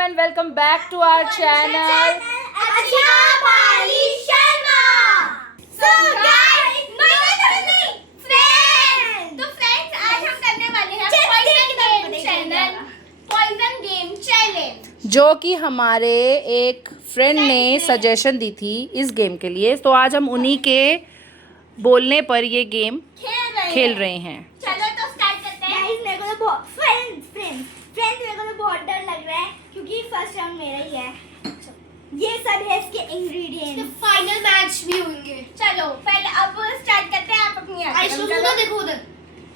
and welcome back to our channel. So guys, तो friends आज हम करने वाले हैं Poison Game Challenge, जो कि हमारे एक फ्रेंड ने सजेशन दी थी इस गेम के लिए, तो आज हम उन्हीं के बोलने पर ये गेम खेल रहे हैं। चलो तो स्टार्ट करते हैं। गाइस मेरे को तो फ्रेंड्स मेरे को तो बहुत डर लग रहा है क्योंकि फर्स्ट राउंड मेरा ही है। ये सब है इसके इंग्रेडिएंट्स। फाइनल मैच भी होंगे। चलो पहले अब स्टार्ट करते हैं। आप अपनी उधर देखो, उधर।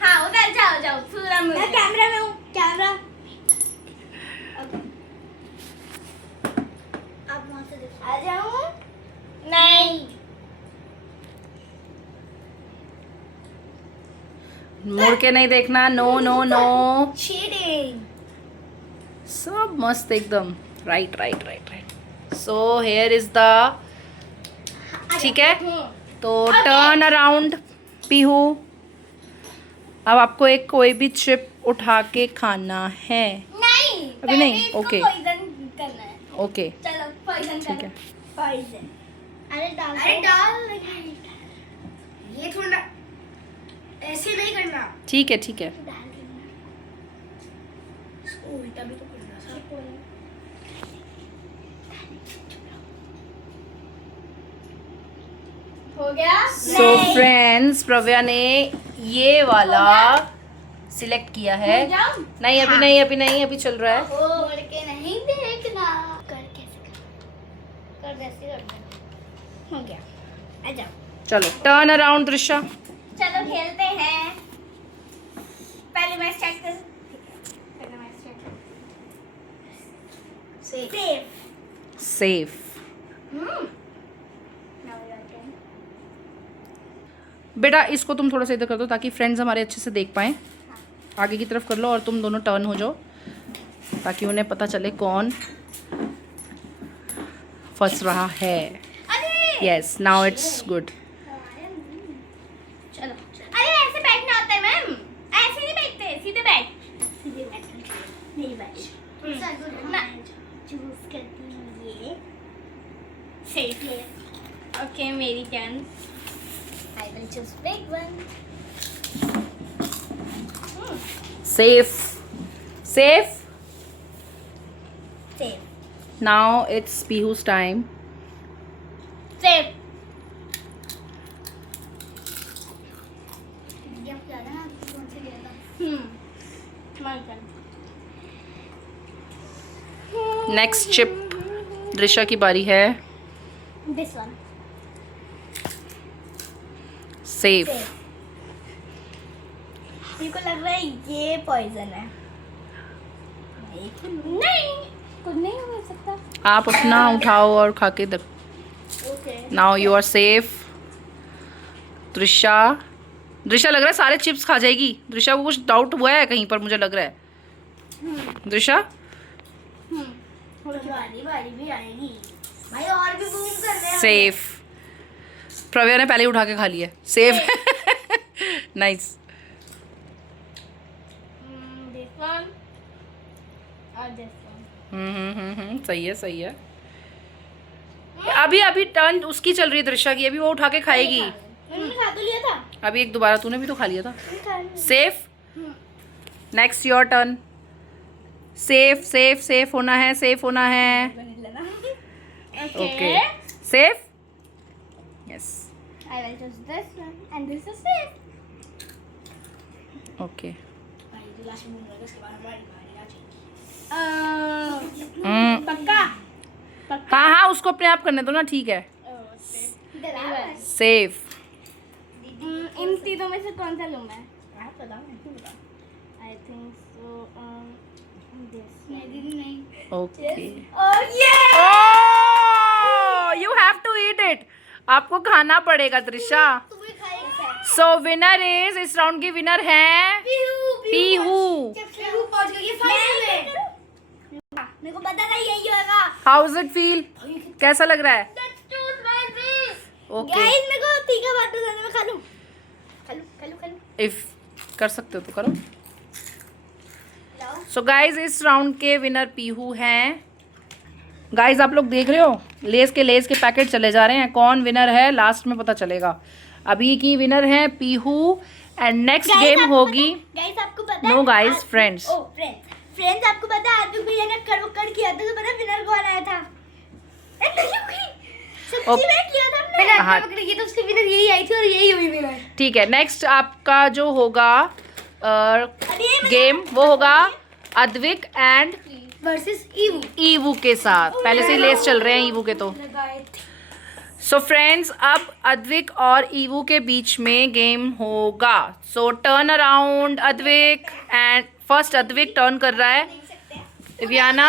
हाँ उधर जाओ पूरा मुझे। मैं कैमरा में हूँ। कैमरा आप वहाँ से देखो। आ जाऊँ? नहीं, मुड़ के नहीं देखना। No no no, cheating. सब मस्त एकदम। Right. So here is the, ठीक है, तो टर्न अराउंड पीहू। अब आपको एक कोई भी चिप उठा के खाना है। नहीं अभी नहीं, ओके पॉइजन करना है। ओके चलो पॉइजन ठीक है। पॉइजन। अरे डाल। ये थोड़ा ऐसे नहीं करना। ठीक है उल्टा भी तो करना था। हो गया। सो फ्रेंड्स, प्रव्या ने ये वाला सिलेक्ट किया है। हो जाऊं? नहीं अभी नहीं, अभी चल रहा है। मोड़ के नहीं देखना। कर कैसे कर वैसे कर दे। हो गया। आ जाओ। चलो टर्न अराउंड दृश्या। चलो खेलते हैं। पहले मैं स्टार्ट कर। सेफ। बेटा इसको तुम थोड़ा सा इधर कर दो ताकि फ्रेंड्स हमारे अच्छे से देख पाएं। आगे की तरफ कर लो और तुम दोनों टर्न हो जाओ ताकि उन्हें पता चले कौन फंस रहा है। Yes, now it's good. चलो। अरे ऐसे बैठना होता है मैम, ऐसे नहीं बैठते, सीधे बैठ। मेरी बात। मैं चूज करती हूँ ये। सेफ ले। ओके मेरी turn. I will choose big one. Safe. Safe. Now it's पीहू's time. Safe. My turn. Next chip Drishya की बारी है। This one. सेफ। मेरे को लग रहा है ये पॉइजन है। नहीं, कुछ नहीं हो सकता। आप अपना उठाओ और खा के देख। Okay. Now you are safe. Drishya लग रहा है सारे चिप्स खा जाएगी। दृश्या को कुछ डाउट हुआ है कहीं पर, मुझे लग रहा है। दृश्या बारी भी आएगी भाई, और भी बूम कर रहे हैं। सेफ। प्रव्या ने पहले ही उठा के खा लिया। सेफ। नाइस। This one और this one। सही है। अभी टर्न उसकी चल रही है दृश्या की, अभी वो उठा के खाएगी। मैंने खा तो लिया था। अभी एक दोबारा तूने भी तो खा लिया था। मैंने safe. Next your turn. Safe होना है। Okay safe. Yes I will choose this one and this is safe. Okay. पक्का। हाँ उसको अपने आप करने दो ना, ठीक है। सेफ। इन तीनों में से कौन सा लूं मैं? आप बताओ। I think so. This नहीं। Okay. Oh yeah! You have to eat it. आपको खाना पड़ेगा दृश्या। तू भी खाएगा। सो विनर इज, इस राउंड की विनर है पीहू। पहुंच गई फाइनल में। मेरे को पता था यही होगा। How is it feel? कैसा लग रहा है? ओके गाइस मेरे को तीखा बात पसंद है, मैं खा लूं। इफ कर सकते हो तो करो। सो गाइज इस राउंड के विनर पीहू हैं। गाइज आप लोग देख रहे हो लेस के पैकेट चले जा रहे हैं। कौन विनर है लास्ट में पता चलेगा। अभी की विनर है पीहू एंड नेक्स्ट गेम होगी। गाइस आपको पता है? No guys friends. Oh friends आपको पता है आज भैया ने कर किया था तो पता है विनर कौन आया था? सच्ची में किया था हमने। हाँ। ये तो उसकी विनर यही आई थी और यही हुई विनर। ठीक है नेक्स्ट आपका जो होगा गेम वो होगा अद्विक एंड वर्सेस ईवू के साथ। पहले से ही लेस चल रहे हैं ईवू के तो। सो फ्रेंड्स अब अद्विक और ईवू के बीच में गेम होगा। सो turn around Advik and first Advik turn कर रहा है। इवियाना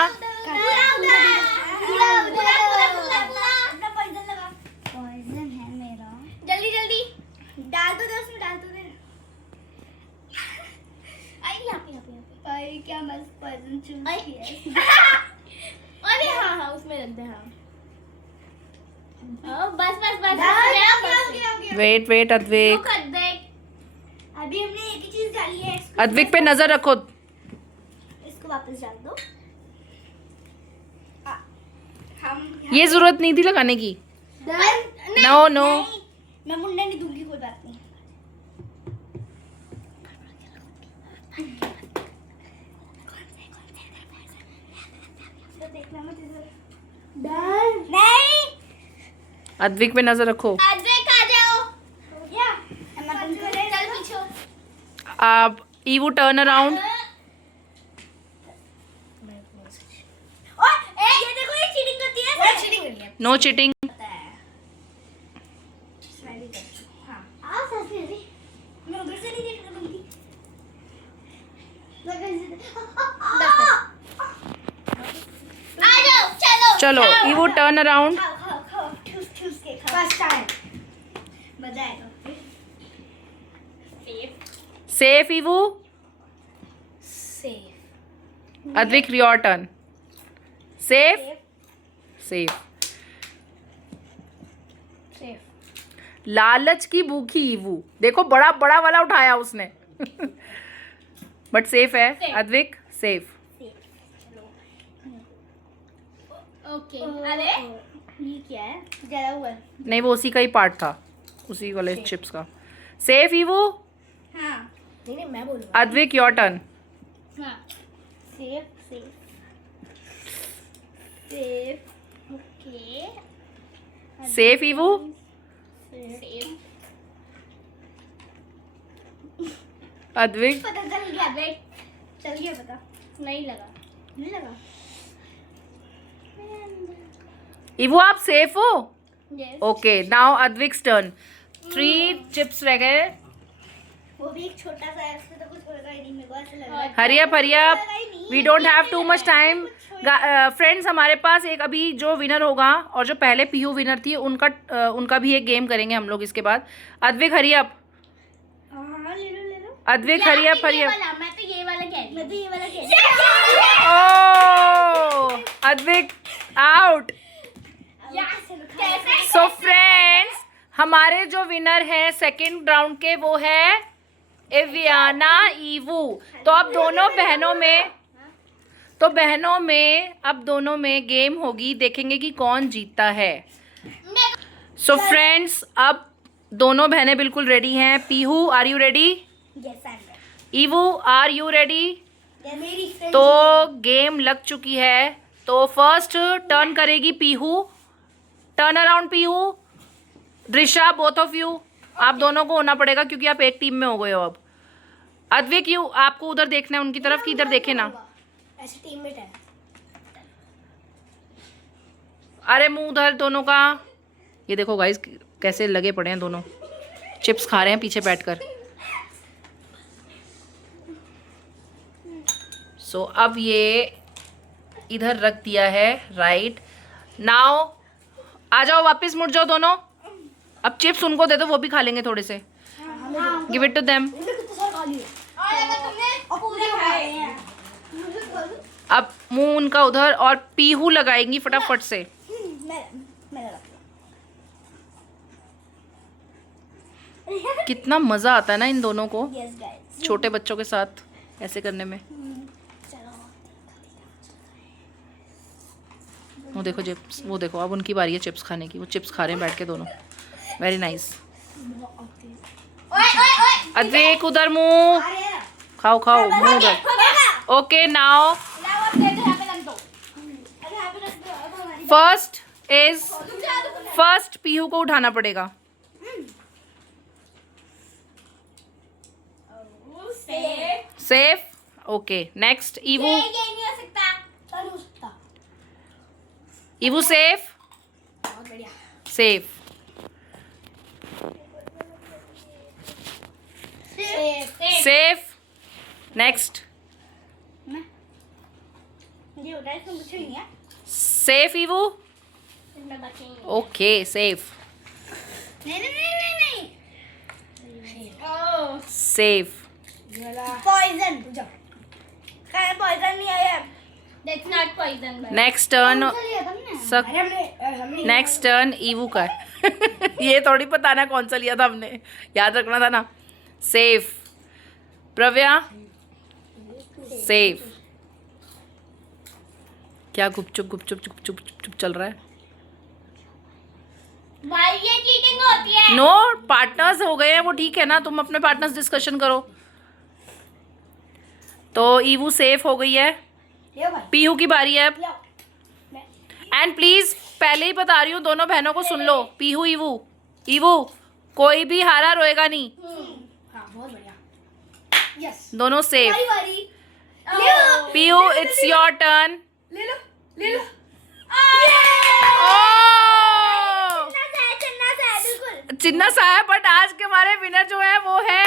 पॉइजन है मेरा। जल्दी जल्दी डाल दो उसमें डाल दो। आई यहाँ पे भाई क्या मस्त पॉइजन चूज आई। किया। अरे हाँ उसमें रख दे। हाँ बस बस बस वेट अद्विक। कर दे। अभी हमने एक ही चीज डाली है। अद्विक पे नजर रखो। इसको वापस डाल दो। हम ये जरूरत नहीं थी लगाने की। नो मैं मुंडा नहीं दूंगी कोई बात नहीं। नहीं अद्विक पे नजर रखो। अद्वैत आ जाओ। हो गया। चल पीछे। आप ईवू टर्न अराउंड। ये देखो ये चीटिंग करती है। चीटिंग कर रही है। No cheating. मैं उधर से नहीं देख रहा बंदी। आ जाओ चलो। चलो ईवू टर्न अराउंड। खाओ ठूस के खाओ। फर्स्ट टाइम मजा आएगा। Safe Ivu. Safe. Advik your turn. Safe safe. लालच की भूखी ईवू। देखो बड़ा बड़ा वाला उठाया उसने। बट सेफ है। अद्विक सेफ। ओके। अरे ये क्या है? जला हुआ है। नहीं वो उसी का ही पार्ट था उसी वाले चिप्स का। सेफ ईवू। हाँ नहीं मैं बोलूँगा। Advik your turn. हाँ safe okay. Safe Ivu. Safe. Advik. पता चल गया। चल गया पता। नहीं लगा। नहीं लगा। ईवू आप सेफ हो। Yes. Okay now Advik's turn. 3 chips रह गए। वो भी एक छोटा सा है उसमें तो कुछ होगा ही नहीं मेरे को ऐसा लग रहा है। Hurry up we don't have too much time. Friends हमारे पास एक अभी जो विनर होगा और जो पहले पीहू विनर थी उनका भी एक गेम करेंगे हम लोग इसके बाद। Advik hurry up. हाँ ले लो। Advik hurry up. मैं तो ये वाला कह रही मैं तो ये वाला ओह अद्विक आउट। कैसे? सो फ्रेंड्स हमारे जो विनर है सेकंड राउंड के वो है इवियाना ईवू। तो अब दोनों में गेम होगी। देखेंगे कि कौन जीतता है। सो फ्रेंड्स अब दोनों बहनें बिल्कुल रेडी हैं। Peehu are you ready? Ivu are you ready? मेरी फ्रेंड तो गेम लग चुकी है। तो फर्स्ट टर्न करेगी Peehu. Turn around Peehu. Drisha both of you आप दोनों को होना पड़ेगा क्योंकि आप एक टीम में हो गए हो अब। अद्विक यू आपको उधर देखना है उनकी तरफ कि इधर देखे ना। ऐसे टीममेट है। अरे मुंह उधर दोनों का। ये देखो गाइस कैसे लगे पड़े हैं दोनों। चिप्स खा रहे हैं पीछे बैठकर। सो अब ये इधर रख दिया है राइट। नाउ आ जाओ वापस मुड़ जाओ दोनों। अब चिप्स उनको दे दो वो भी खा लेंगे थोड़े से। Give it to them. अब मुंह उनका उधर और पीहू लगाएंगी फटाफट से। कितना मजा आता है ना इन दोनों को छोटे बच्चों के साथ ऐसे करने में। चलो वो देखो चिप्स, वो देखो अब उनकी बारी है चिप्स खाने की। वो चिप्स खा रहे हैं बैठ के दोनों। Very nice. ओए ओए ओए अद्वैक उधर मुंह खाओ, खाओ मुंह उधर। ओके नाउ लाओ अब दे दो, यहाँ पे रख दो। फर्स्ट इज फर्स्ट पीहू को उठाना पड़ेगा। सेफ। Okay next Yiwu. ये नहीं हो सकता। Yiwu safe. Safe. Safe. Next मुझे होता है इसमें कुछ नहीं है। Safe Yiwu. Okay safe. नहीं नहीं नहीं नहीं नहीं। सेफ। पॉइजन। खाया पॉइजन नहीं आया। That's not poison. Next turn लिया था हमने। सक हमने नेक्स्ट टर्न ईवू का है। ये थोड़ी बताना कौन सा लिया था हमने, याद रखना था ना। सेफ। प्रव्या सेफ। क्या गुपचुप गुपचुप गुपचुप गुपचुप चल रहा है? भाई ये चीटिंग होती है। नो पार्टनर्स हो गए हैं वो, ठीक है ना, तुम अपने पार्टनर्स डिस्कशन करो। तो ईवू सेफ हो गई है। ले भाई पीहू की बारी है। ले। एंड प्लीज पहले ही बता रही हूँ, दोनों बहनों को सुन लो। पीहू ईवू, ईवू कोई भी हारा रोएगा नहीं। हाँ बहुत बढ़िया। यस दोनों सेफ। बारी पीहू इट्स योर टर्न। ले लो ले लो। चन्ना सा है बिल्कुल। चिन्ना सा है बट आज के हमारे विनर जो है वो है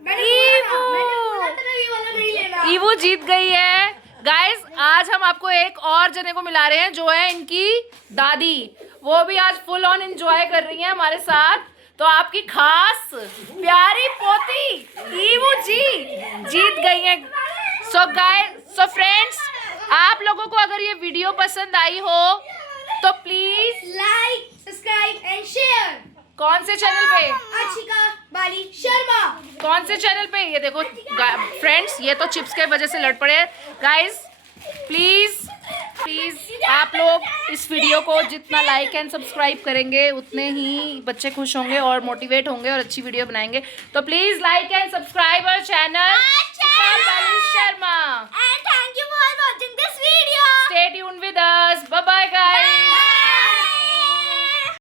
ईवू। ये वाला नहीं लेना। ईवू जीत गई है। गाइस आज हम आपको एक और जने को मिला रहे हैं जो है इनकी दादी। वो भी आज फुल ऑन एंजॉय कर रही हैं हमारे साथ। तो आपकी खास प्यारी पोती ईवू जी जीत गई है। सो फ्रेंड्स, आप लोगों को अगर ये वीडियो पसंद आई हो तो please like subscribe and share. कौन से चैनल पे? अर्चिका बाली शर्मा। कौन से चैनल पे? ये देखो फ्रेंड्स, ये तो चिप्स के वजह से लड़ पड़े। गाइस प्लीज प्लीज आप लोग इस वीडियो को जितना लाइक एंड सब्सक्राइब करेंगे उतने ही बच्चे खुश होंगे और मोटिवेट होंगे और अच्छी वीडियो बनाएंगे। तो please like and subscribe our channel Sharma. And thank you for watching this video. Stay tuned with us. Bye bye guys. Bye.